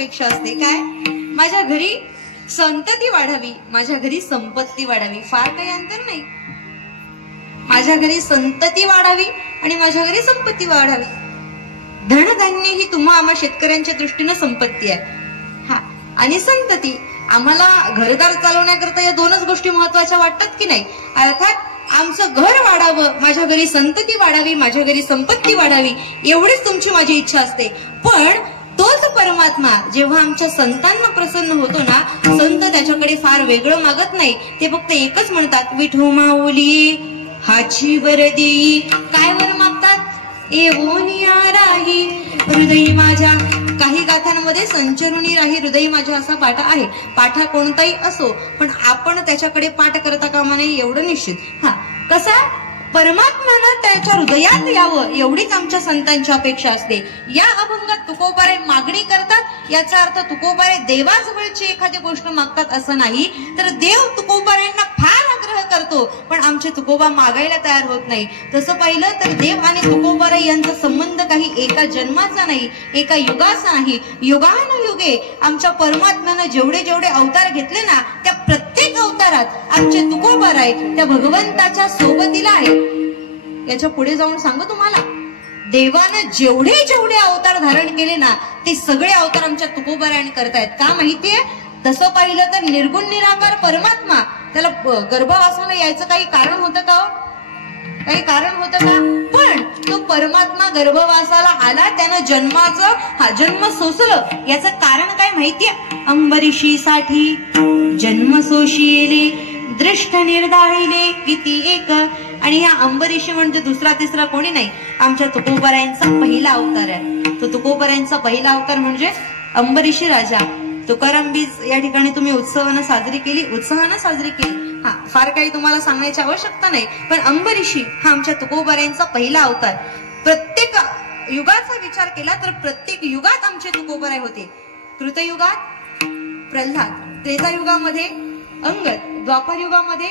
अपेक्षा असते. काय? माझ्या घरी संतती वाढावी, माझ्या घरी संपत्ती वाढावी. फार काही अंतर नाही. माझ्या घरी संतती वाढावी आणि माझ्या घरी संपत्ती वाढावी. धनधान्य ही तुम्हा आम्हा शेतकऱ्यांच्या दृष्टीनं संपत्ती आहे. हा, आणि संतती आम्हाला घरदार चालवण्याकरता या दोनच गोष्टी महत्वाच्या वाटतात की नाही. अर्थात आमचं घर वाढावं, माझ्या घरी संतती वाढावी, माझ्या घरी संपत्ती वाढावी, एवढीच तुमची माझी इच्छा असते. पण तोच परमात्मा जेव्हा आमच्या संतांना प्रसन्न होतो ना, संत त्याच्याकडे फार वेगळं मागत नाही. ते फक्त एकच म्हणतात, विठो माऊली हाची वर देई. काय वर मागतात? एवोनिया राही हृदयी माझ्या. काही गाथांमध्ये संचरुणी राही हृदयी माझ्या असा पाठ आहे. पाठा कोणताही असो, पण आपण त्याच्याकडे पाठ करता कामा नये एवढं निश्चित. हा, कसा? परमात्म्यानं त्याच्या हृदयात यावं एवढीच आमच्या संतांची अपेक्षा असते. या अभंगात तुकोबाराय मागणी करतात. याचा अर्थ तुकोबाराय देवाजवळची एखादी गोष्ट मागतात असं नाही, तर देव तुकोबारायांना फार आग्रह करतो, पण आमचे तुकोबा मागायला तयार होत नाही. तसं पाहिलं तर देव आणि तुकोबाराय यांचा संबंध काही एका जन्माचा नाही, एका युगाचा नाही. युगानुयुगे आमच्या परमात्म्यानं जेवढे जेवढे अवतार घेतले ना, त्या प्रत्येक अवतारात आमचे तुकोबाराय त्या भगवंताच्या सोबतीला आहे. याच्या पुढे जाऊन सांगू तुम्हाला, देवानं जेवढे जेवढे अवतार धारण केले ना, ते सगळे अवतार आमच्या तुकोबारायने करतायत. का माहितीये? तसं पाहिलं तर निर्गुण निराकार परमात्मा, त्याला गर्भवासाला यायचं काही कारण होतं का? काही कारण होतं का? पण तो परमात्मा गर्भवासाला आला, त्यानं जन्म सोसलं. याचं कारण काय माहितीये? अंबरीशीसाठी जन्म सोशिले दृष्ट निर्धारिले किती एक. आणि या अंबरीशी म्हणजे दुसरा तिसरा कोणी नाही, आमच्या तुकोबारायांचा पहिला अवतार आहे. तो तुकोबारायांचा पहिला अवतार म्हणजे अंबरीशी राजा. तुकाराम बीज या ठिकाणी तुम्ही उत्साहानं साजरी केली. हा, फार काही तुम्हाला सांगण्याची आवश्यकता नाही, पण अंबरीशी हा आमच्या तुकोबारायांचा पहिला अवतार. प्रत्येक युगाचा विचार केला तर प्रत्येक युगात आमचे तुकोबाराय होते. कृतयुगात प्रल्हाद, त्रेतायुगामध्ये अंगद, द्वापर युगामध्ये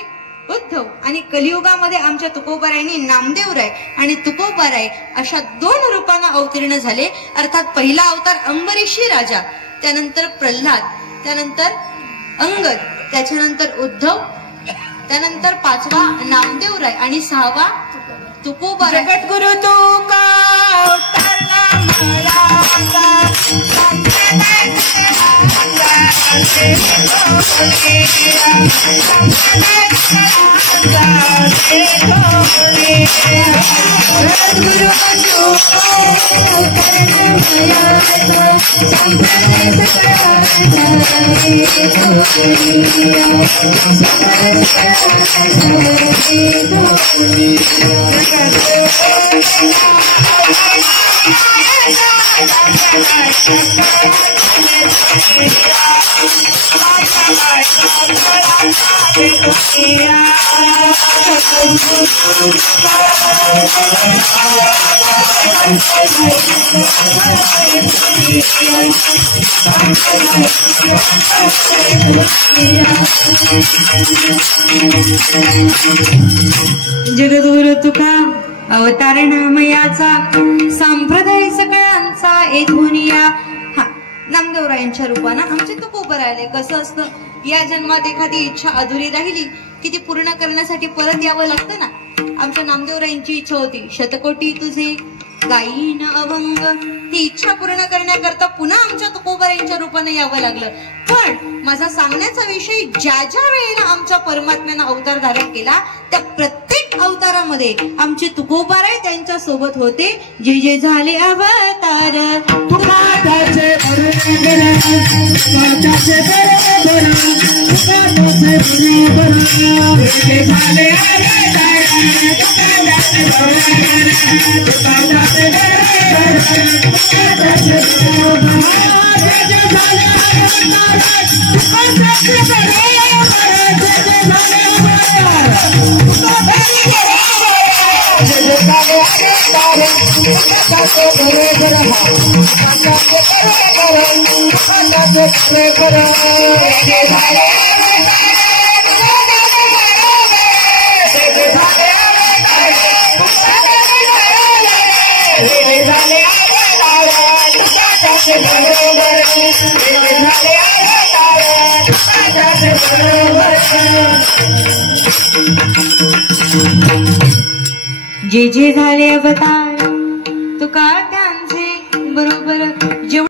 उद्धव आणि कलियुगामध्ये आमच्या तुकोबारायांनी नामदेवराय आणि तुकोबाराय अशा दोन रूपांना अवतीर्ण झाले. अर्थात पहिला अवतार अंबरीशी राजा, त्यानंतर प्रल्हाद, त्यानंतर अंगद, त्याच्यानंतर उद्धव, त्यानंतर पाचवा नामदेवराय आणि सहावा तुकोबाराय. जगद्गुरु तुका जगद्गुरु तुका अवतार नामयाचा संप्रदाय सगळ्यांचा येथून या. हा, नामदेवरायांच्या रूपानं आमचे तुकोबाराय. कसं असतं, या जन्मात एखादी इच्छा अधुरी राहिली की ती पूर्ण करण्यासाठी परत यावं लागतं ना. आमच्या नामदेवरायांची इच्छा होती, शतकोटी तुझे गायीन अभंग. ही इच्छा पूर्ण करण्याकरता पुन्हा आमच्या तुकोबारायांच्या रूपाने यावं लागलं. पण माझा सांगण्याचा विषय, ज्या ज्या वेळेला आमच्या परमात्म्यानं अवतार धारण केला, त्या प्रत्येक अवतारामध्ये आमचे तुकोबाराय त्यांच्या सोबत होते. जे जे झाले अवतार Thank you. जे जे झाले अवतार